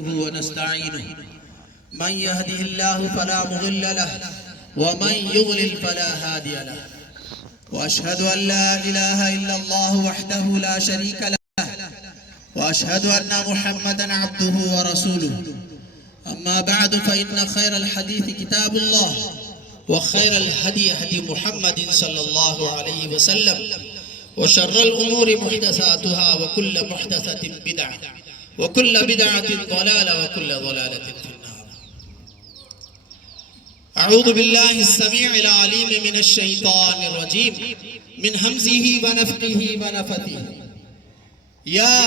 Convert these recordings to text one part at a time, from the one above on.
نستغفره ونستعينه من يهده الله فلا مضل له ومن يضلل فلا هادي له وأشهد أن لا إله إلا الله وحده لا شريك له وأشهد أن محمدا عبده ورسوله أما بعد فإن خير الحديث كتاب الله وخير الهدي هدي محمد صلى الله عليه وسلم وشر الأمور محدثاتها وكل محدثة بدعة وكل بدعة ضلالة وكل ضلالة في النار. أعوذ بالله السميع العليم من الشيطان الرجيم من همزه ونفخه ونفثه. يا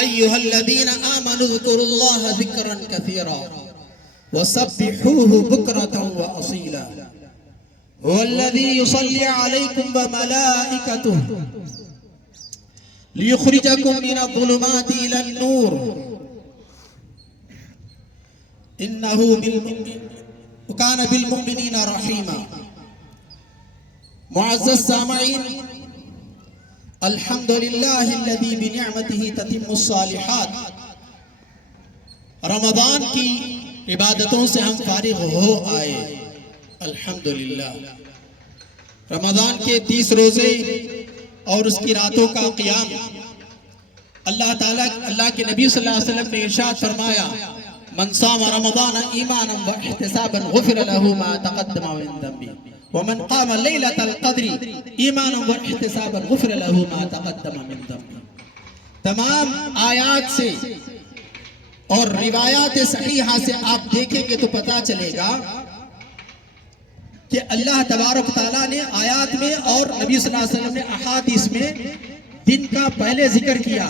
أيها الذين آمنوا اذكروا الله ذكرا كثيرا وسبحوه بكرة وأصيلا هو الذي يصلي عليكم وملائكته ليخرجكم من الظلمات إلى النور إنه وكان بالمؤمنين رحيما. معزز سامعین، الحمد للہ الذی بنعمته تتم الصالحات. رمضان کی عبادتوں سے ہم فارغ ہو آئے الحمدللہ. رمضان کے 30 روزے اور اس کی راتوں کا قیام. اللہ کے نبی صلی اللہ علیہ وسلم نے ارشاد فرمایا من صام رمضان ایمانا واحتسابا غفر له ما تقدم من ذنبه ومن قام ليلة القدر ایمانا واحتسابا غفر له ما تقدم من ذنبه. تمام آیات سے اور روایات صحیحہ سے آپ دیکھیں گے تو پتا چلے گا کہ اللہ تبارک تعالیٰ نے آیات میں اور نبی صلی اللہ علیہ وسلم نے احادیث میں دن کا پہلے ذکر کیا،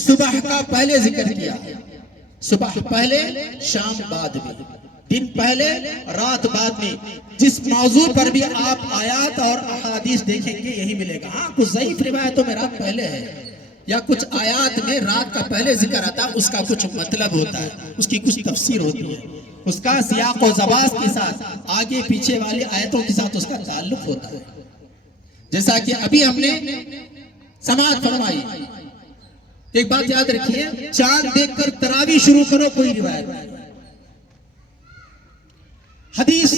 صبح کا پہلے ذکر کیا، صبح پہلے شام بعد میں، دن پہلے رات بعد میں. جس موضوع پر بھی آپ آیات اور احادیث دیکھیں گے یہی ملے گا. ہاں کچھ ضعیف روایتوں میں رات پہلے ہے یا کچھ آیات میں رات کا پہلے ذکر آتا ہے، اس کا کچھ مطلب ہوتا ہے، اس کی کچھ تفسیر ہوتی ہے، اس کا سیاق و ضباط کے ساتھ آگے پیچھے والی آیتوں کے ساتھ اس کا تعلق ہوتا ہے. جیسا کہ ابھی ہم نے سماعت فرمائی. ایک بات یاد رکھیے، چاند دیکھ کر تراویح شروع کرو کوئی روایت نہیں. حدیث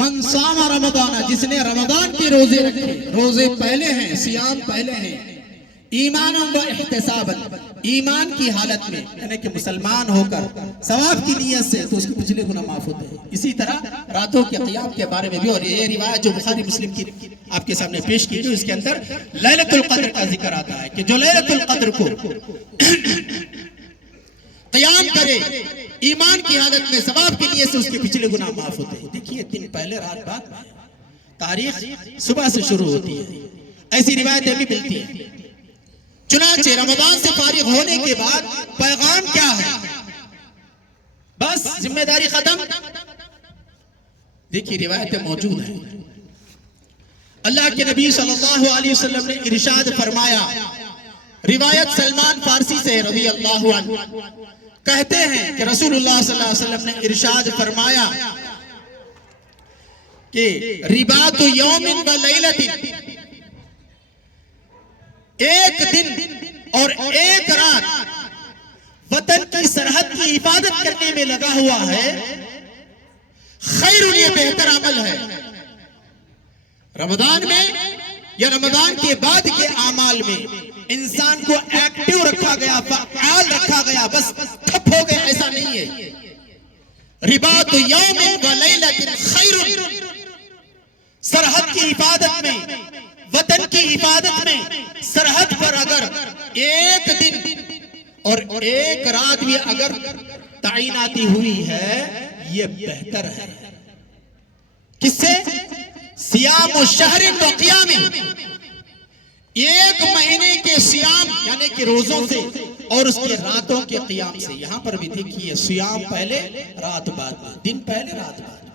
من صام رمضان، جس نے رمضان کے روزے رکھے، روزے پہلے ہیں، صیام پہلے ہیں، ایمان و احتسابا، ایمان کی حالت میں یعنی کہ مسلمان ہو کر ثواب کی نیت سے، تو اس کے پچھلے گناہ معاف ہوتے ہیں. اسی طرح راتوں کے قیام کے بارے میں بھی، اور یہ روایت جو بخاری مسلم کی آپ کے سامنے پیش کی جو اس کے اندر لیلۃ القدر کا ذکر آتا ہے کہ جو لیلۃ القدر کو قیام کرے ایمان کی حالت میں ثواب کی نیت سے، اس کے پچھلے گناہ معاف ہوتے ہیں. دیکھیے دن پہلے رات بعد میں، تاریخ صبح سے شروع ہوتی ہے. ایسی روایتیں بھی ملتی ہیں. چنانچہ رمضان سے فارغ ہونے کے بعد پیغام کیا ہے؟ بس ذمہ داری ختم. دیکھیے روایتیں موجود ہیں. اللہ کے نبی صلی اللہ علیہ وسلم نے ارشاد فرمایا، روایت سلمان فارسی سے رضی اللہ عنہ کہتے ہیں کہ رسول اللہ صلی اللہ علیہ وسلم نے ارشاد فرمایا کہ رباط یوم و لیلۃ، ایک دن اور ایک رات وطن کی سرحد کی حفاظت کرنے میں لگا ہوا ہے، خیر، یہ بہتر عمل ہے. رمضان میں یا رمضان کے بعد کے اعمال میں انسان کو ایکٹیو رکھا گیا، فعال رکھا گیا، بس ٹھپ ہو گیا، ایسا نہیں ہے. رباط یوم و لیلۃ خیر، سرحد کی حفاظت میں، وطن کی حفاظت میں سرحد پر اگر ایک دن اور ایک رات بھی اگر تعیناتی ہوئی ہے، یہ بہتر ہے. کس سے؟ صیام و شہر و قیام، ایک مہینے کے صیام یعنی کہ روزوں سے اور اس کے راتوں کے قیام سے. یہاں پر بھی دیکھیے صیام پہلے رات بعد میں، دن پہلے رات بعد میں.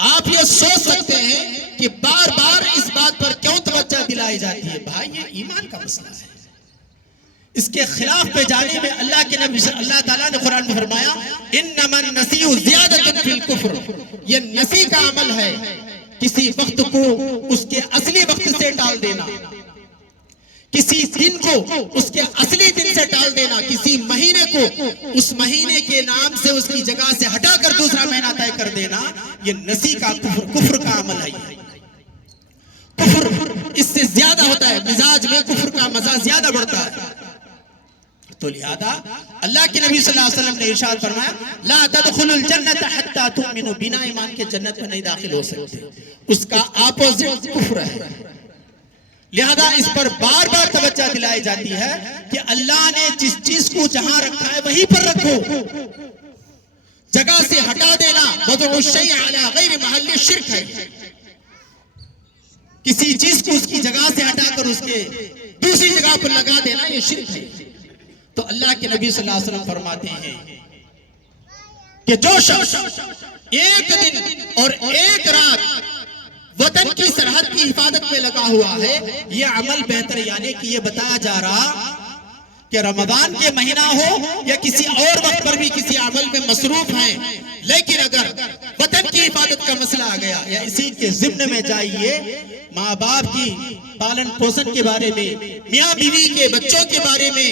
آپ یہ سوچ سکتے ہیں کہ بار بار اس بات پر کیوں توجہ دلائی جاتی ہے؟ بھائی یہ ایمان کا مسئلہ ہے. اس کے خلاف پہ جانے میں اللہ کے نبی اللہ تعالیٰ نے قرآن میں فرمایا انما النسیء زیادۃ فی الکفر، یہ نسی کا عمل ہے، کسی وقت کو اس کے اصلی وقت سے ٹال دینا، کسی دن کو اس کے اصلی دن سے ٹال دینا، کسی مہینے کو اس مہینے کے نام سے اس کی جگہ سے ہٹا کر دوسرا مہینہ طے کر دینا، یہ نسی کا کفر کا عمل ہے۔ کفر اس سے زیادہ ہوتا ہے، مزاج میں کفر کا مزہ زیادہ بڑھتا ہے۔ تو لہذا اللہ کے نبی صلی اللہ علیہ وسلم نے ارشاد فرمایا لا تدخلوا الجنت حتی تؤمنوا، بنا ایمان کے جنت میں نہیں داخل ہو سکتے، اس کا اپوزٹ کفر ہے۔ لہذا اس پر بار بار توجہ دلائی جاتی ہے کہ اللہ نے جس چیز کو جہاں رکھا ہے وہیں پر رکھو، جگہ سے ہٹا دینا وضع الشیء علی غیر محل شرک ہے۔ کسی چیز کو اس کی جگہ سے ہٹا کر اس کے دوسری جگہ پر لگا دینا یہ شرک ہے۔ تو اللہ کے نبی صلی اللہ علیہ وسلم فرماتے ہیں کہ جو شخص ایک دن اور ایک رات وطن کی سرحد کی حفاظت میں لگا ہوا ہے، یہ عمل بہتر، یعنی کہ یہ بتایا جا رہا کہ رمضان کے مہینہ ہو یا کسی اور وقت پر بھی کسی عمل میں مصروف ہیں، لیکن اگر وطن کی حفاظت کا مسئلہ آ گیا یا اسی کے ضمن میں جائیے ماں باپ کی پالن پوشن کے بارے میں، میاں بیوی کے بچوں کے بارے میں،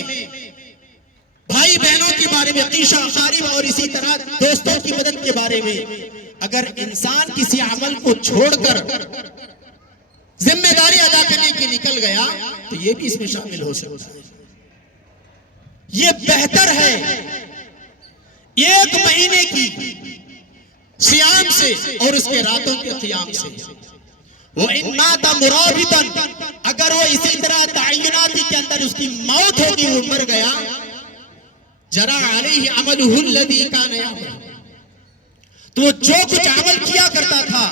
بھائی بہنوں کے بارے میں، عقیشہ اقارب اور اسی طرح دوستوں کی مدد کے بارے میں، اگر انسان کسی عمل کو چھوڑ کر ذمہ داری ادا کرنے کی نکل گیا تو یہ بھی اس میں شامل ہو سکتا ہے۔ یہ بہتر ہے ایک مہینے کی صیام سے اور اس کے راتوں کے قیام سے۔ وَإِن مَاتَ مُرَابِطًا، اگر وہ اسی طرح تعیناتی کے اندر اس کی موت ہوگی، وہ مر گیا، جرا علیہ عملہ الذی کان یعمل، تو وہ جو کچھ عمل کیا کرتا تھا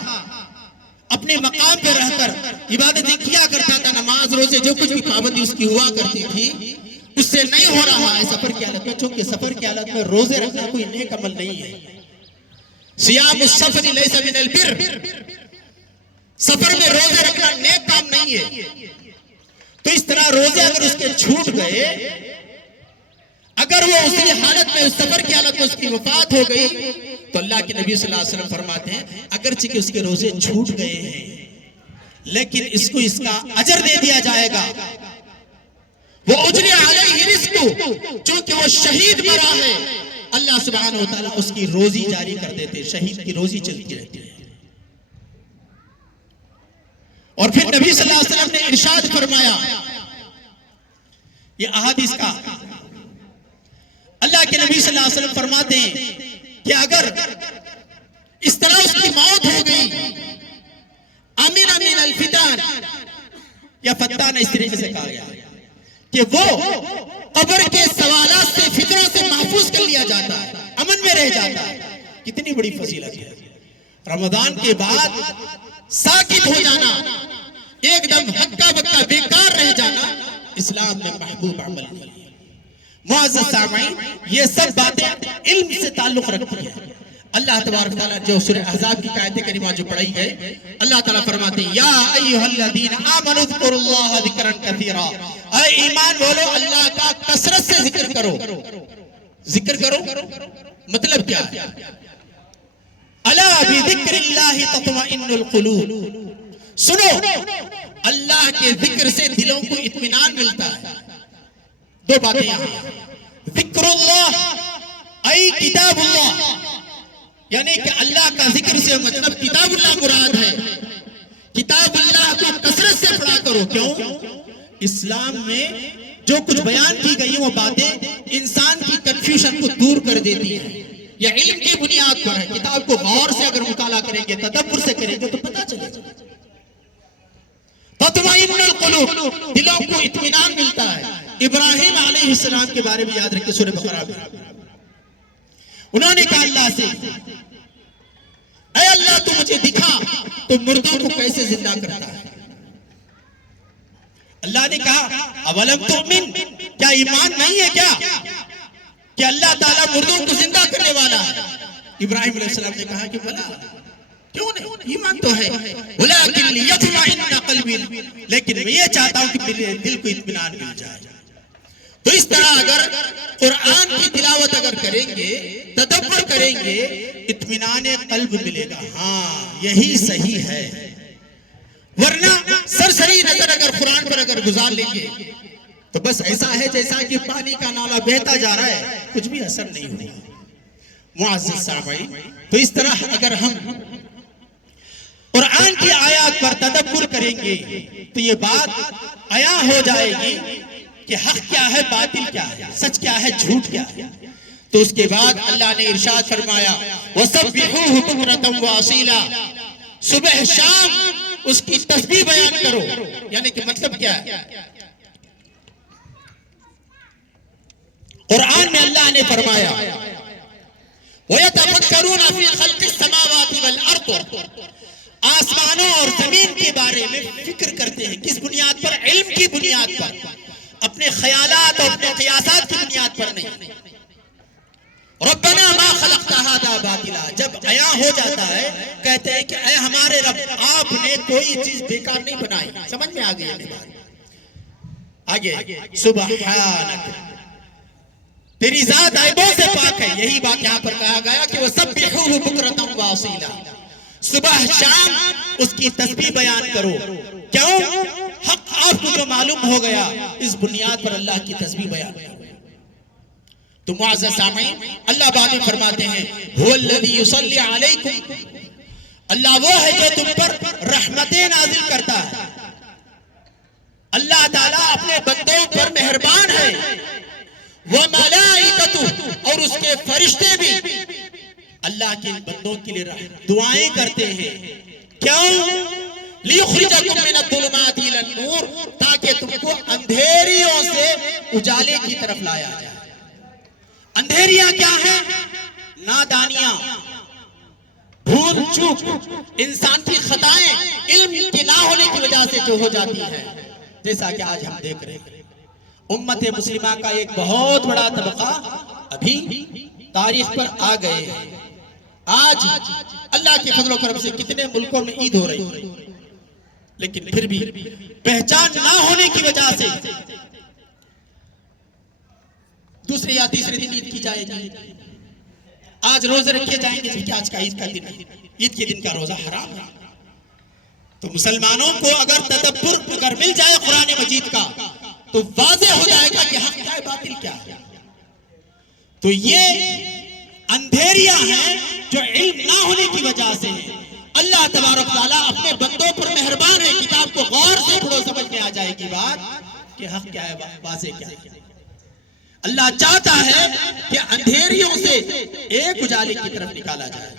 اپنے مقام پہ رہ کر، عبادتیں کیا کرتا تھا، نماز روزے جو کچھ بھی پابندی اس کی ہوا کرتی تھی، اس سے نہیں ہو رہا ہے سفر کی حالت میں، چونکہ سفر کی حالت میں روزے رکھنا کوئی نیک عمل نہیں ہے۔ صیام السفر لیس من البر، سفر میں روزے رکھنا نیک کام نہیں ہے۔ تو اس طرح روزے اگر اس کے چھوٹ گئے، اگر وہ اسی حالت میں، اس سفر کی حالت میں اس کی وفات ہو گئی، تو اللہ کے نبی صلی اللہ علیہ وسلم فرماتے ہیں اگرچہ کہ اس کے روزے چھوٹ گئے ہیں لیکن اس کو اس کا اجر دے دیا جائے گا۔ وہ اجر علیہ رزق، چونکہ وہ شہید مرا ہے، اللہ سبحانہ وتعالی اس کی روزی جاری کر دیتے، شہید کی روزی چلتی رہتی ہے۔ اور پھر نبی صلی اللہ علیہ وسلم نے ارشاد فرمایا، یہ احادیث کا اللہ کے نبی صلی اللہ علیہ وسلم فرماتے ہیں کہ اگر اس طرح اس کی موت ہو گئی، امین امین الفتان، یا فتان اس طریقے سے کہا گیا کہ وہ قبر کے سوالات سے، فتنوں سے محفوظ کر لیا جاتا ہے، امن میں رہ جاتا ہے۔ کتنی بڑی فضیلت ہے۔ رمضان کے بعد ساکت ہو جانا، ایک دم ہکا بکا بیکار رہ جانا، اسلام میں محبوب عمل نہیں ہے۔ معزز سامعین، یہ سب باتیں علم سے تعلق رکھتی ہیں۔ اللہ تبارک تعالیٰ جو سورہ احزاب کی آیت کریمہ جو پڑھائی گئے، اللہ تعالیٰ فرماتے ہیں یا ایھا الذین آمنوا اذکروا اللہ ذکرا کثیرا، اے ایمان والو اللہ کا کثرت سے ذکر کرو۔ ذکر کرو مطلب کیا ہے؟ الا بذکر اللہ تطمئن القلوب، سنو اللہ کے ذکر سے دلوں کو اطمینان ملتا ہے۔ دو باتیں یہاں، ذکر اللہ ای کتاب اللہ، یعنی کہ اللہ کا ذکر سے مطلب کتاب اللہ مراد ہے۔ کتاب اللہ کو کثرت سے پڑھا کرو۔ کیوں؟ اسلام میں جو کچھ بیان کی گئی وہ باتیں انسان کی کنفیوژن کو دور کر دیتی ہیں، یہ علم کی بنیاد پر ہے۔ کتاب کو غور سے اگر مطالعہ کریں گے، تدبر سے کریں گے تو پتہ چلے گا۔ تطمئن القلوب، دلوں کو اطمینان ملتا ہے۔ ابراہیم علیہ السلام کے بارے میں یاد رکھیں، سورہ بقرہ میں انہوں نے کہا اللہ سے، اے اللہ تو مجھے دکھا تو مردوں کو کیسے زندہ کرتا ہے۔ اللہ نے کہا اولم تؤمن، کیا ایمان نہیں ہے کیا کہ اللہ تعالیٰ مردوں کو زندہ کرنے والا ہے؟ ابراہیم علیہ السلام نے کہا کہ بلا، کیوں نہیں، ایمان تو ہے، ولیکن لیطمئن قلبی، لیکن میں یہ چاہتا ہوں کہ میرے دل کو اطمینان مل جائے۔ تو اس طرح اگر قرآن کی تلاوت اگر کریں گے، تدبر کریں گے، اطمینان قلب ملے گا، ہاں یہی صحیح ہے۔ ورنہ سرسری نظر اگر قرآن پر اگر گزار لیں گے تو بس ایسا ہے جیسا کہ پانی کا نالا بہتا جا رہا ہے، کچھ بھی اثر نہیں ہوگا۔ معزز سامعین، تو اس طرح اگر ہم قرآن کی آیات پر تدبر کریں گے تو یہ بات عیاں ہو جائے گی کہ حق کیا ہے، باطل کیا ہے، سچ کیا ہے، جھوٹ کیا ہے۔ تو اس کے بعد اللہ نے ارشاد فرمایا وَسَبِّحُوهُ بُكْرَةً وَأَصِيلًا، صبح شام اس کی تسبیح بیان کرو۔ یعنی کہ مطلب کیا ہے؟ قرآن میں اللہ نے فرمایا وَيَتَفَكَّرُونَ فِي خَلْقِ السَّمَاوَاتِ وَالْأَرْضِ، آسمانوں اور زمین کے بارے میں فکر کرتے ہیں۔ کس بنیاد پر؟ علم کی بنیاد پر، اپنے خیالات اور اپنے قیاسات کی بنیاد پر نہیں۔ ربنا ما خلقت هذا باطلا، جب عیاں ہو جاتا ہے کہتے ہیں کہ اے ہمارے رب، آپ نے کوئی چیز بیکار نہیں بنائی۔ سمجھ میں آگئی یہ بات؟ آگے سبحانک، تیری ذات عیبوں سے پاک ہے۔ یہی بات یہاں پر کہا گیا کہ وَسَبِّحُوهُ بُكْرَةً وَأَصِيلًا، صبح شام اس کی تسبیح بیان کرو۔ کیوں؟ حق آپ کو جو معلوم ہو گیا، اس بنیاد پر اللہ کی تسبیح بیان کرو۔ تو معزز سامعین، اللہ بعد میں فرماتے ہیں هُوَ الَّذِي يُصَلِّي عَلَيْكُمْ، اللہ وہ ہے جو تم پر رحمتیں نازل کرتا ہے۔ اللہ تعالیٰ اپنے بندوں پر مہربان ہے۔ وَمَلَائِكَتُهُ، اور اس کے فرشتے بھی اللہ کے بندوں کے لیے دعائیں کرتے ہیں۔ کیوں؟ لِيُخْرِجَكُم مِّنَ الظُّلُمَاتِ إِلَى النُّورِ، تاکہ تم کو اندھیریوں سے اجالے کی طرف لایا جائے۔ اندھیریاں کیا ہیں؟ نادانیاں، بھول چوک، انسان کی خطائیں علم کے نہ ہونے کی وجہ سے جو ہو جاتی ہے، جیسا کہ آج ہم دیکھ رہے ہیں۔ امت مسلمہ کا ایک بہت بڑا طبقہ ابھی تاریخ پر آ گئے ہیں۔ آج اللہ کے فضل و کرم سے کتنے ملکوں میں عید ہو رہی ہے، لیکن پھر بھی پہچان نہ ہونے کی وجہ سے دوسرے یا تیسرے دن عید کی جائے گی۔ آج روزے رکھے جائیں گے کہ آج کا عید کا دن ہے، عید کے دن کا روزہ حرام ہے۔ تو مسلمانوں کو اگر تدبر اگر مل جائے قرآن مجید کا تو واضح ہو جائے گا کہ حق کیا ہے، باطل کیا ہے۔ تو یہ اندھیریاں ہیں جو علم نہ ہونے کی وجہ سے ہیں۔ اللہ تبارک تعالیٰ اپنے بندوں پر مہربان ہے۔ کتاب کو غور سے پڑھو، سمجھ میں آ جائے گی بات کہ حق کیا ہے، واضح کیا ہے۔ اللہ چاہتا ہے کہ اندھیریوں سے ایک اجالے کی طرف نکالا جائے۔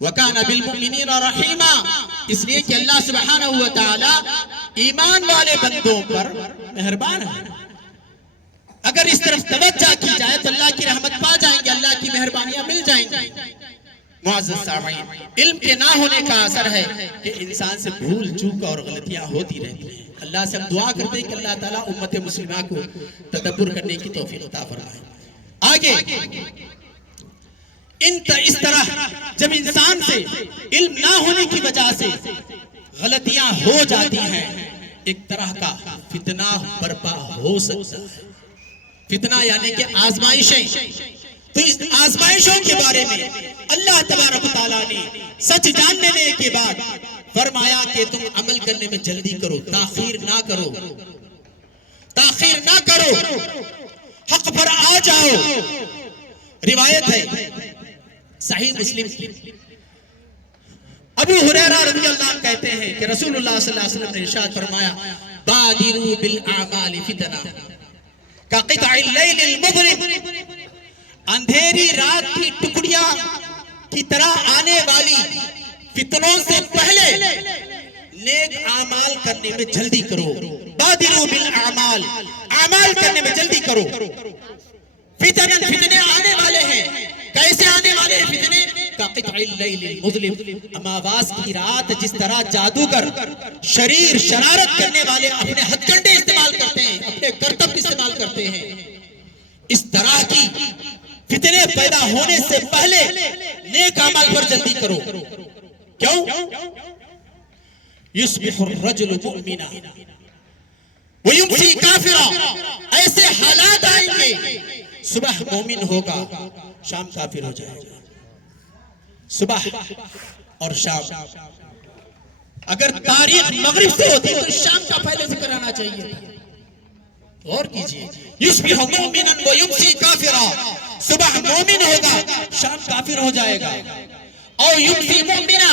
وَكَانَ بِالْمُؤْمِنِينَ رَحِيمًا، اس لیے کہ اللہ سبحانہ وتعالی ایمان والے بندوں پر مہربان ہے۔ اگر اس طرف توجہ کی جائے تو اللہ کی رحمت پا جائیں گے، اللہ کی مہربانیاں مل جائیں گی۔ معزز سامعین، علم کے نہ ہونے کا اثر ہے کہ انسان سے بھول چوک اور غلطیاں ہوتی رہتی ہیں۔ اللہ سے ہم دعا کرتے ہیں کہ اللہ تعالیٰ امت مسلمہ کو تدبر کرنے کی توفیق عطا فرمائے۔ آگے اس طرح جب انسان سے علم نہ ہونے کی وجہ سے غلطیاں ہو جاتی ہیں، ایک طرح کا فتنہ برپا ہو سکتا ہے۔ فتنہ یعنی کہ آزمائشیں۔ تو اس آزمائشوں کے بارے میں اللہ تبارک تعالیٰ نے سچ جان لینے کے بعد فرمایا کہ تم عمل کرنے میں جلدی کرو، تاخیر نہ کرو، تاخیر نہ کرو، حق پر آ جاؤ۔ روایت ہے صحیح مسلم، ابو ہریرہ رضی اللہ عنہ کہتے ہیں کہ رسول اللہ صلی اللہ علیہ وسلم نے ارشاد فرمایا بادروا بالاعمال فتنہ کقطع اللیل المظلم، اندھیری رات کی ٹکڑیاں کی طرح آنے والی فتنوں سے پہلے نیک اعمال کرنے میں جلدی کرو۔ بادروا بالاعمال، اعمال کرنے میں جلدی کرو۔ فتنے آنے والے ہیں، کیسے آنے والے ہیں فتنے؟ کقطع اللیل المظلم، اماواس کی رات جس طرح جادوگر شریر شرارت کرنے والے اپنے ہتھ کنڈے استعمال کرتے ہیں، اپنے کرتب استعمال کرتے ہیں، اس طرح کی فتنے پیدا ہونے سے پہلے نیک اعمال پر جلدی کرو۔ کیوں؟ یصبح الرجل مؤمنا ویمسی کافرا، ایسے حالات آئیں گے صبح مومن ہوگا شام کافر ہو جائے گا، صبح اور شام اگر تاریخ مغرب سے ہوتی تو شام کا پہلے ذکر آنا چاہیے. اور کیجئے یصبح مومنا ویمسی کافرا، صبح مومن ہوگا شام کافر ہو جائے گا. اور یمسی مومنا،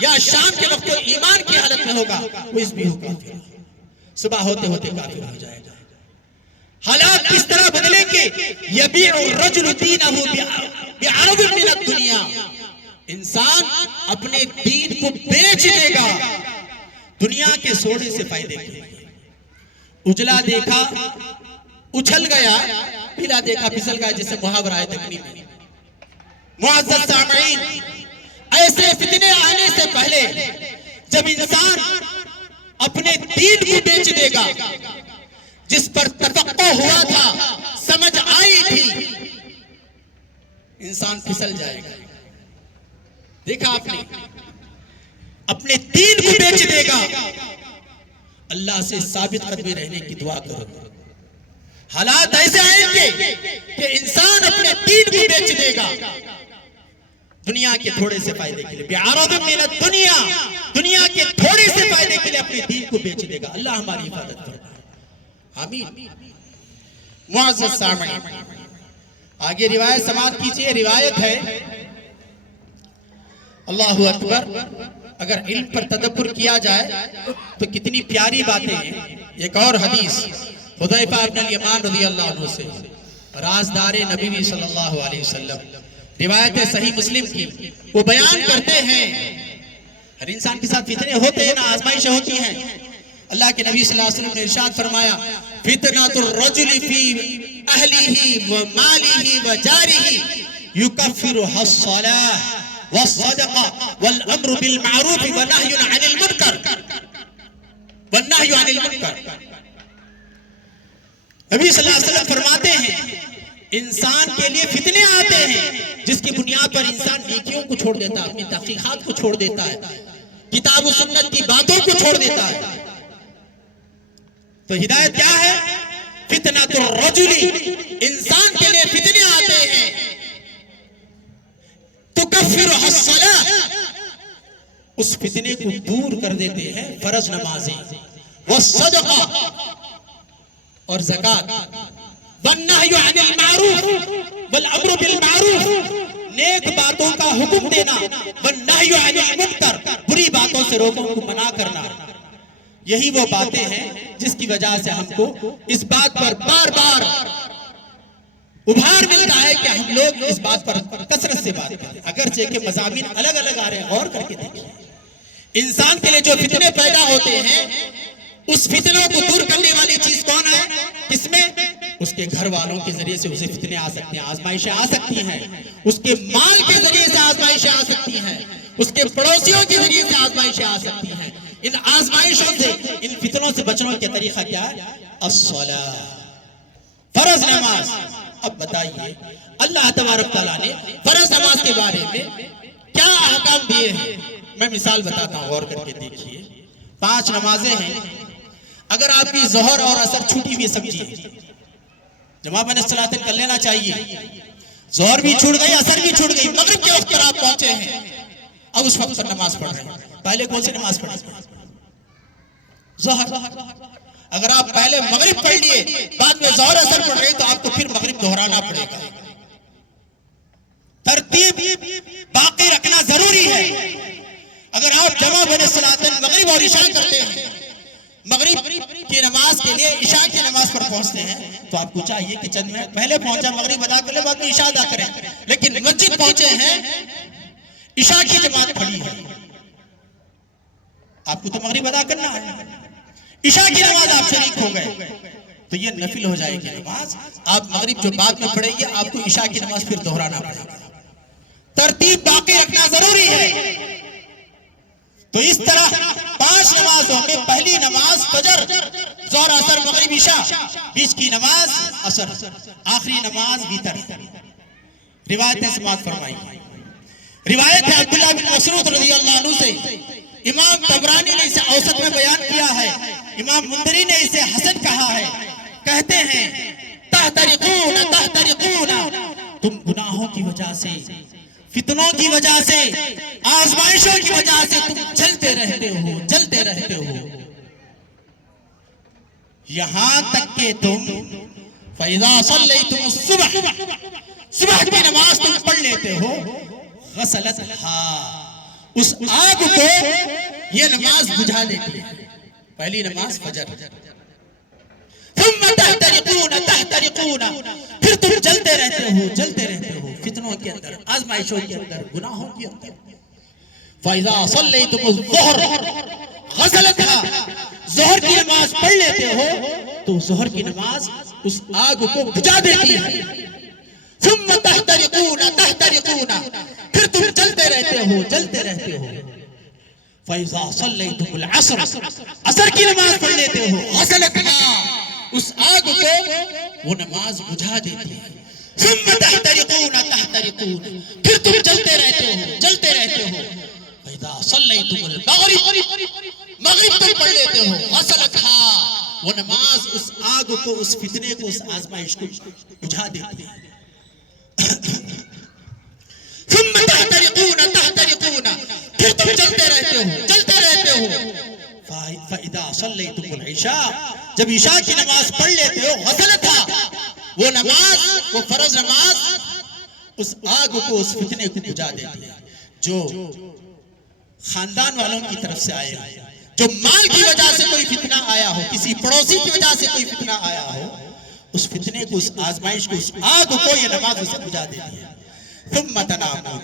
یا شام کے وقت ایمان کی حالت میں ہوگا ویصبح کافرا، صبح ہوتے ہوتے کافر ہو جائے گا. حالات کس طرح بدلیں گے؟ یبیع الرجل دینہ بعرض من الدنیا، انسان اپنے دین کو بیچ دے گا دنیا کے سونے سے فائدے کے لیے. اجلا دیکھا اچھل گیا، پیلا دیکھا پھسل گیا، جسے محاورہ ہے تقریب میں. معزز سامعین، ایسے فتنے آنے سے پہلے جب انسان اپنے دین کو بیچ دے گا، جس پر تفقہ ہوا تھا، سمجھ آئی تھی، انسان پھسل جائے گا. دیکھا آپ نے، اپنے دین کو بیچ دے گا. اللہ سے ثابت قدمی رہنے کی دعا کرو. حالات ایسے آئیں گے کہ انسان اپنے دین کو بیچ دے گا دنیا کے تھوڑے سے فائدے کے لیے. بعرض من الدنیا، دنیا کے تھوڑے سے فائدے کے لیے اپنے دین کو بیچ دے گا. اللہ ہماری حفاظت فرمائے، آمین. معزز سامعین، آگے روایت سماعت کیجئے. روایت ہے، اللہ اکبر، اگر علم پر تدبر کیا جائے تو کتنی پیاری باتیں ہیں. ایک اور حدیث حذیفہ بن الیمان رضی اللہ عنہ سے، رازدار نبی صلی اللہ علیہ وسلم، روایت صحیح مسلم کی، وہ بیان کرتے ہیں ہر انسان کے ساتھ فتنے ہوتے ہیں نا، آزمائشیں ہوتی ہیں. اللہ کے نبی صلی اللہ علیہ وسلم نے ارشاد فرمایا، فتنۃ الرجل فی اہلہ ومالہ وجارہ یکفرها الصلاۃ والصدقہ والامر بالمعروف والنہی عن المنکر. نبی صلی اللہ علیہ وسلم فرماتے ہیں انسان کے لیے فتنے آتے ہیں جس کی بنیاد پر انسان نیکیوں کو چھوڑ دیتا ہے، اپنی تحقیقات کو چھوڑ دیتا ہے، کتاب و سنت کی باتوں کو چھوڑ دیتا ہے. تو ہدایت کیا ہے؟ فتنۃ الرجل، انسان کے لیے فتنے آتے ہیں، تکفرها الصلاۃ، اس فتنے کو دور کر دیتے ہیں فرض نمازیں، والصدقہ، اور زکات، والنہی عن المعروف والامر بالمعروف، نیک باتوں کا حکم دینا، والنہی عن المنکر، بری باتوں سے لوگوں کو منع کرنا. یہی وہ باتیں ہیں جس کی وجہ سے ہم کو اس بات پر بار بار ابھار ملتا ہے کہ ہم لوگ اس بات پر کثرت سے بات کریں، اگرچہ کہ مضامین الگ الگ آ رہے ہیں. غور کر کے دیکھیں، انسان کے لیے جو فتنے پیدا ہوتے ہیں، اس فتنوں کو دور کرنے والی چیز کون ہے؟ کس میں؟ اس کے گھر والوں کے ذریعے سے اسے فتنے آ سکتے ہیں، آزمائشیں آ سکتی ہیں. اس کے مال کے ذریعے سے آزمائشیں آ سکتی ہیں، اس کے پڑوسیوں کے ذریعے سے آزمائشیں آ سکتی ہیں. ان آزمائشوں سے، ان فتنوں سے بچنے کا طریقہ کیا ہے؟ الصلاۃ، فرض نماز. اب بتائیے اللہ تبارک تعالیٰ نے فرض نماز کے بارے میں کیا احکام دیے ہیں؟ میں مثال بتاتا ہوں، غور کر کے دیکھیے. 5 نمازیں ہیں. اگر آپ کی ظہر اور عصر چھوٹی ہوئی سمجھی ہے، جماع بین الصلاتین کر لینا چاہیے. ظہر بھی چھوٹ گئی، عصر بھی چھوٹ گئی، مغرب کے وقت پر آپ پہنچے ہیں، اب اس وقت پر نماز پڑھ رہے ہیں. پہلے کون سی نماز پڑھی؟ ظہر. اگر آپ پہلے مغرب پڑھ لیے، بعد میں ظہر عصر پڑھ رہے ہیں، تو آپ کو پھر مغرب دہرانا پڑے گا. ترتیب باقی رکھنا ضروری ہے. اگر آپ جمع بین الصلاتین مغرب اور عشاء کرتے ہیں، مغرب کی نماز کے لیے عشاء کی نماز پر پہنچتے ہیں، تو آپ کو چاہیے کہ چند منٹ پہلے پہنچا، مغرب ادا کر لیں، بعد میں عشاء ادا کریں. لیکن مسجد پہنچے ہیں، عشاء کی جماعت پڑھی ہے، آپ کو تو مغرب ادا کرنا ہے، عشاء کی نماز آپ شریک ہو گئے، تو یہ نفل ہو جائے گی نماز. آپ مغرب جو بعد میں پڑھیں گے، آپ کو عشاء کی نماز پھر دہرانا پڑے گا. ترتیب باقی رکھنا ضروری ہے. تو اس طرح 5 نمازوں میں پہلی نماز فجر، ظہر عصر مغرب عشاء، بیچ کی نماز عصر، آخری نماز وتر. روایتیں سماعت فرمائی. روایت ہے عبداللہ بن مسعود رضی اللہ عنہ سے، امام طبرانی نے اسے اوسط میں بیان کیا ہے، امام منذری نے اسے حسن کہا ہے. کہتے ہیں تحترقون تحترقون، تم گناہوں کی وجہ سے فتنوں کی وجہ سے، آزمائشوں کی وجہ سے تم جلتے رہتے ہو، جلتے رہتے ہو، یہاں تک کہ تم فَإِذَا صَلَّيْتُمُ الصُّبْحَ، صبح کی نماز تم پڑھ لیتے ہو، غسلتھا، اس آگ کو یہ نماز بجھا دیتی ہے، پہلی نماز فجر، ثم تحترقون تحترقون، پھر تم جلتے رہتے ہو، جلتے رہتے ہو، فتنوں کے اندر، آزمائشوں کے اندر، گناہوں کے اندر۔ فَإِذَا صَلَّيْتُمُ الظُّهْرَ غسلتھا، ظہر کی نماز پڑھ لیتے ہو تو ظہر کی نماز اس آگ کو بجھا دیتی ہے۔ ثم تحترقون تحترقون، پھر تم جلتے رہتے ہو، جلتے رہتے ہو۔ فَإِذَا صَلَّيْتُمُ الْعَصْرَ، عصر کی نماز پڑھ لیتے ہو، غسلتھا، اس آگ کو وہ نماز بجھا دیتی ہے۔ ثم تحترقون تحترقون، پھر تم جلتے رہتے ہو، جلتے رہتے ہو۔ فَإِذَا صَلَّيْتُمُ الْمَغْرِبَ، مغرب تم پڑھ لیتے ہو، غسلتھا، وہ نماز اس آگ کو، اس فتنے کو، اس آزمائش کو بجھا دیتی ہے۔ ثم تحترقون تحترقون، پھر تم جلتے رہتے ہو، جلتے رہتے ہو۔ فَإِذَا صَلَّيْتُمُ الْعِشَاءَ، جب عشاء کی نماز پڑھ لیتے ہو، غسلتھا، وہ نماز، وہ فرض نماز اس آگ کو، اس فتنے کو بجھا دیتی ہے۔ جو خاندان والوں کی طرف سے آئے ہو، جو مال کی وجہ سے کوئی فتنہ آیا ہو، کسی پڑوسی کی وجہ سے کوئی فتنہ آیا ہو، اس فتنے کو، اس آزمائش کو، اس آگ کو یہ نماز اسے بجھا دیتی ہے۔ ثم تنامون،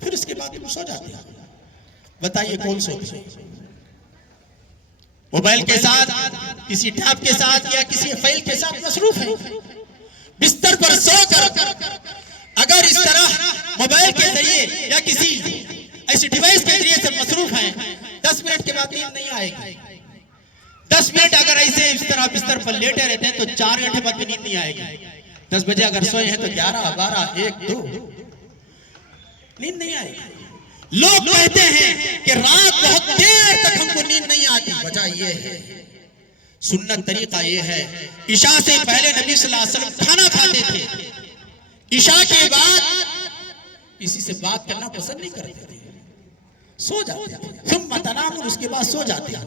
پھر اس کے بعد تم سو جاتے ہو۔ بتائیے کون سوتے ہیں؟ موبائل کے ساتھ، کسی ٹیب کے ساتھ یا کسی فائل کے ساتھ مصروف ہیں، بستر پر سو کر اگر اس طرح موبائل کے ذریعے یا کسی ایسی ڈیوائس کے ذریعے سے مصروف ہیں، 10 منٹ کے بعد نیند نہیں آئے گی۔ 10 منٹ اگر ایسے اس طرح بستر پر لیٹے رہتے ہیں تو 4 گھنٹے بعد بھی نیند نہیں آئے گی۔ 10 بجے اگر سوئے ہیں تو 11، 12، 1، 2 نیند نہیں آئے گی۔ لوگ کہتے ہیں کہ رات بہت دیر تک ہم کو نیند نہیں آتی، وجہ یہ ہے، سنت طریقہ یہ ہے، عشاء سے پہلے نبی صلی اللہ علیہ وسلم کھانا کھاتے تھے، عشاء کے بعد کسی سے بات کرنا پسند نہیں کرتے تھے، سو جاتے تھے۔ ثم تنامون، اس کے بعد سو جاتے ہیں۔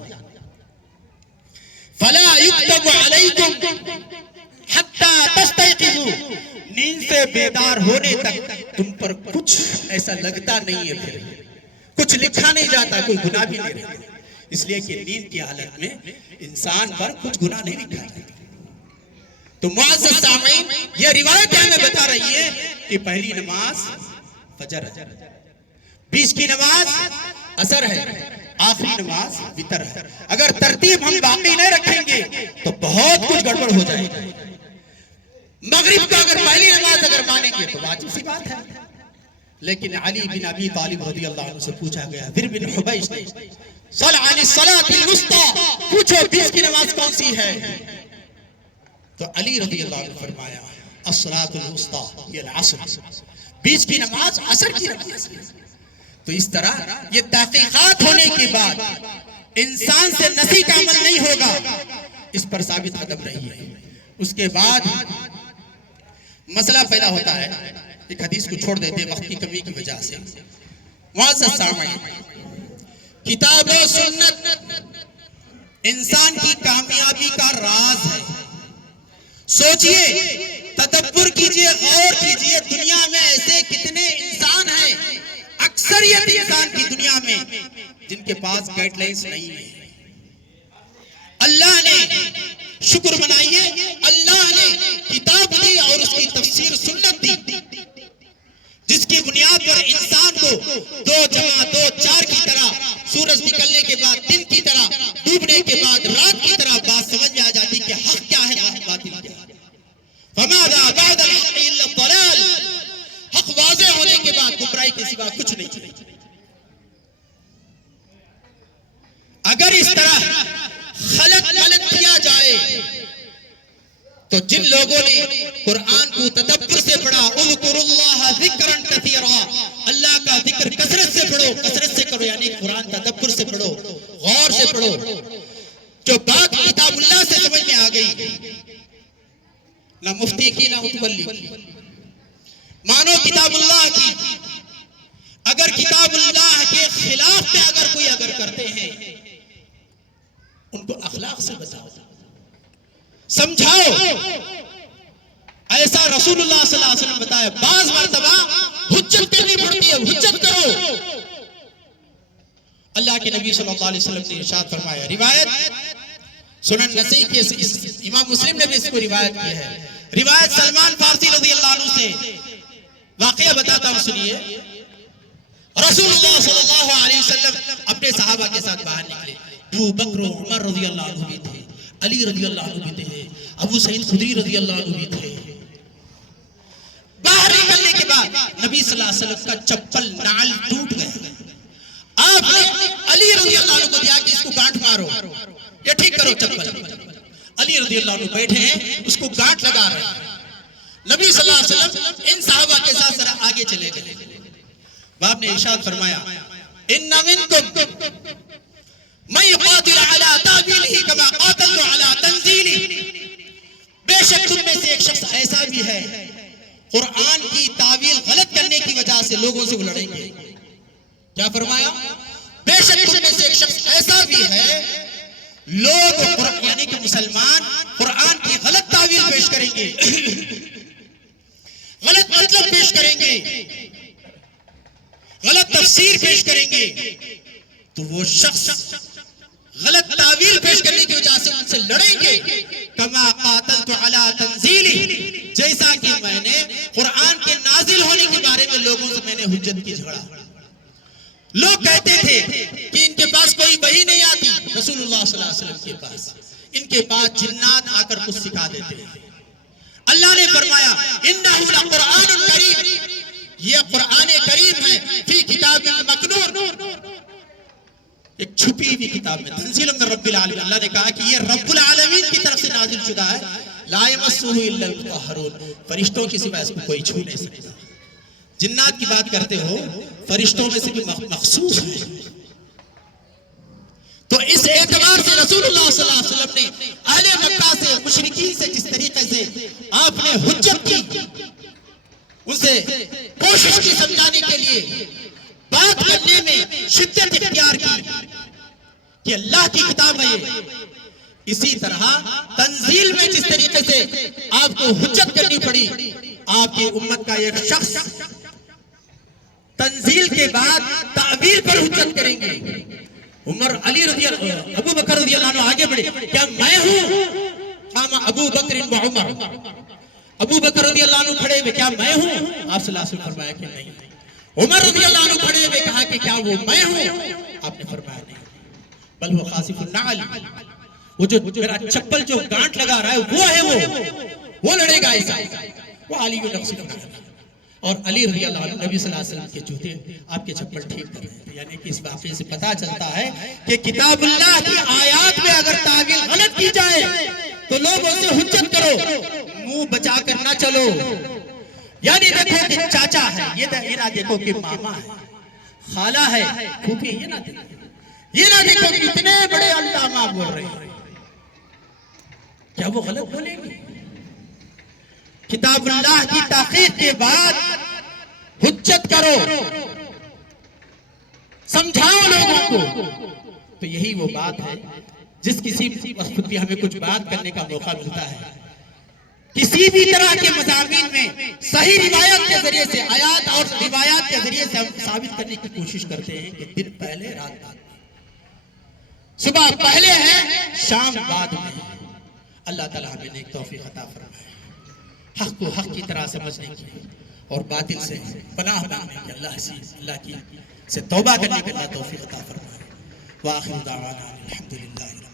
فَلَا يُكْتَبُ عَلَيْكُمْ حَتَّى تَسْتَيْقِظُوا، نیند سے بیدار ہونے تک تم پر کچھ ایسا لگتا نہیں ہے، پھر کچھ لکھا نہیں جاتا، کوئی گناہ بھی نہیں رہتا، اس لیے کہ نیند کی حالت میں انسان پر کچھ گناہ نہیں لکھا جاتا۔ تو معزز سامعین، یہ روایت ہمیں بتا رہی ہے کہ پہلی نماز فجر ہے، بیچ کی نماز عصر ہے، آخری نماز وتر ہے۔ اگر ترتیب ہم باقی نہیں رکھیں گے تو بہت کچھ گڑبڑ ہو جائے گا۔ مغرب کا اگر پہلی نماز اگر مانیں گے تو واجب سی بات ہے، لیکن علی بن ابی طالب رضی اللہ عنہ سے پوچھا گیا، ذر بن حبیش نے، صل عن الصلاة الوسطی، پوچھو بیچ کی نماز کون سی ہے؟ تو علی رضی اللہ عنہ فرمایا، الصلاة الوسطی یہ العصر، بیچ کی نماز عصر کی نماز۔ تو اس طرح یہ تحقیقات ہونے کے بعد انسان سے نسی کا عمل نہیں ہوگا، اس پر ثابت قدم رہی ہے۔ اس کے بعد مسئلہ پیدا ہوتا ہے، ایک حدیث کو چھوڑ دیتے وقت کی کمی کی وجہ سے۔ معزز سامعین، کتاب و سنت انسان کی کامیابی کا راز ہے۔ سوچئے، تدبر کیجئے، غور کیجئے، دنیا میں ایسے کتنے انسان ہیں، اکثریت انسان کی دنیا میں، جن کے پاس گائیڈ لائنز نہیں ہیں۔ اللہ نے شکر منائیے، اللہ نے کتاب دی اور اس کی تفسیر سنت دی، جس کی بنیاد پر انسان کو 2 جمع 2 4 کی طرح، سورج نکلنے کے بعد دن کی طرح، ڈوبنے کے بعد رات کی طرح بات سمجھ میں آ جاتی کہ حق کیا ہے، باطل کیا ہے۔ فَمَاذَا بَعْدَ الْحَقِّ إِلَّا الضَّلَالُ، حق واضح ہونے کے بعد گمراہی کے سوا کچھ نہیں چاہیے۔ اگر اس طرح خلط ملط کیا جائے تو جن لوگوں نے قرآن کو تدبر سے پڑھا، اذکروا اللہ ذکرا کثیرا، اللہ کا ذکر کثرت سے پڑھو، کثرت سے کرو، یعنی قرآن تدبر سے پڑھو، غور سے پڑھو، جو بات کتاب اللہ سے سمجھ میں آ گئی، نہ مفتی کی نہ متولی، مانو کتاب اللہ کی، اگر کتاب اللہ کے خلاف میں اگر کرتے ہیں ان کو اخلاق سے بتاؤ، سمجھاؤ. ایسا رسول اللہ صلی اللہ علیہ وسلم بتایا. بعض مرتبہ حجت کرنی پڑتی ہے، حجت کرو. اللہ کے نبی صلی اللہ علیہ وسلم نے ارشاد فرمایا، روایت سنن نسائی کے امام مسلم نے بھی اس کو روایت کی ہے. روایت سلمان فارسی رضی اللہ عنہ سے، واقعہ بتاتا ہوں سنیے. رسول اللہ صلی اللہ علیہ وسلم اپنے صحابہ کے ساتھ باہر نکلے. ابو بکر و عمر رضی اللہ عنہ بھی تھے، علی رضی اللہ عنہ بھی تھے، ابو سعید خدری رضی اللہ عنہ بھی تھے. باہر نکلنے کے بعد نبی صلی اللہ علیہ وسلم کا چپل نعل ٹوٹ گیا. آپ نے علی رضی اللہ عنہ کو دیا کہ اس کو گانٹھ مارو، یہ ٹھیک کرو چپل. علی رضی اللہ عنہ بیٹھے ہیں، اس کو گانٹھ لگا رہے ہیں. نبی صلی اللہ علیہ وسلم ان صحابہ کے ساتھ ذرا آگے چلے گئے. باپ نے ارشاد فرمایا، ان منکم من یقاتل علی تعویلہ کما قاتلت علی تنزیلہ. بے شک تم میں سے ایک شخص ایسا بھی ہے قرآن کی تعویل غلط کرنے کی وجہ سے لوگوں سے وہ لڑیں گے. کیا فرمایا؟ بے شک تم میں سے ایک شخص ایسا بھی ہے، لوگ یعنی کہ مسلمان قرآن کی غلط تعویل پیش کریں گے، غلط مطلب پیش کریں گے، غلط تفسیر پیش کریں گے، تو وہ شخص غلط تعویل پیش کرنے کی وجہ سے ان سے لڑیں گے. کما قاتلت علی تنزیلہ، جیسا کہ میں نے قرآن کے نازل ہونے کے بارے میں لوگوں سے میں نے حجت کی جھگڑا. لوگ کہتے تھے کہ ان کے پاس کوئی وحی نہیں آتی. رسول اللہ صلی اللہ علیہ وسلم کے پاس، ان کے پاس جنات آ کر کچھ سکھا دیتے ہیں. اللہ نے فرمایا، انہ لقرآن کریم، یہ قرآن کریم ہے، فی کتاب مکنون، ایک چھپی ہوئی کتاب میں، تنزیل من رب العالمین. اللہ نے کہا کہ یہ رب العالمین کی طرف سے نازل شدہ ہے. لا یمسہ الا المطہرون، فرشتوں کی سوا اس کو کوئی چھو نہیں سکتا. جنات کی بات کرتے ہو، فرشتوں میں سے بھی مخصوص ہے. تو اس اعتبار سے رسول اللہ صلی اللہ علیہ وسلم نے اہل مکہ سے، مشرکین سے جس طریقے سے آپ نے حجت کی، ان سے کوشش کی سمجھانے کے لیے، بات کرنے میں شدت اختیار کی کہ اللہ کی کتاب ہے یہ، اسی طرح تنزیل میں جس طریقے سے آپ کو حجت کرنی پڑی. آپ کی امت کا ایک شخص تنزیل کے بعد تعویل پر حجت کریں گے. عمر علی رضی اللہ، ابو بکر رضی اللہ عنہ آگے بڑھے، کیا میں ہوں؟ قام ابو بکر و عمر، ابو بکر رضی اللہ عنہ کھڑے ہوئے، کیا میں ہوں؟ آپ صلی اللہ علیہ وسلم فرمایا کہ نہیں. عمر رضی اللہ عنہ کھڑے ہوئے، کہا کہ کیا وہ میں ہوں؟ آپ نے فرمایا نہیں، بل وہ خاسف النعل، وہ جو میرا چپل جو گانٹ لگا رہا ہے وہ ہے، وہ لڑے گا ایسا. وہ علی نفس النعل، اور علی رضی اللہ عنہ نبی صلی اللہ علیہ وسلم کے جوتے، آپ کے چپل ٹھیک کر رہے ہیں. یعنی کہ اس واقعے سے پتا چلتا ہے کہ کتاب اللہ کی آیات میں اگر تعویل غلط کی جائے تو لوگ اسے حجت کرو، منہ بچا کر نہ چلو. یعنی دیکھو کہ چاچا ہے، یہ نہ دیکھو کہ ماما ہے، خالہ ہے، پھوپھی، یہ نہ دیکھو کہ اتنے بڑے علامہ بول رہے ہیں، کیا وہ غلط بولیں گے؟ کتاب اللہ کی تحقیق کے بعد حجت کرو، سمجھاؤ لوگوں کو. تو یہی وہ بات ہے جس کسی وقت بھی ہمیں کچھ بات کرنے کا موقع ملتا ہے. کسی بھی طرح کے مضامین میں صحیح روایت کے ذریعے سے، آیات اور روایات کے ذریعے سے ہم ثابت کرنے کی کوشش کرتے ہیں کہ دن پہلے رات بعد میں، صبح پہلے ہے شام بعد میں. اللہ تعالیٰ ہمیں نیک توفیق عطا فرمائے، حق کو حق کی طرح سمجھنے کی اور باطل سے پناہ مانگنے کی، اللہ کی سے توبہ کرنے کی اللہ توفیق عطا فرمائے. وآخر دعوانا الحمدللہ.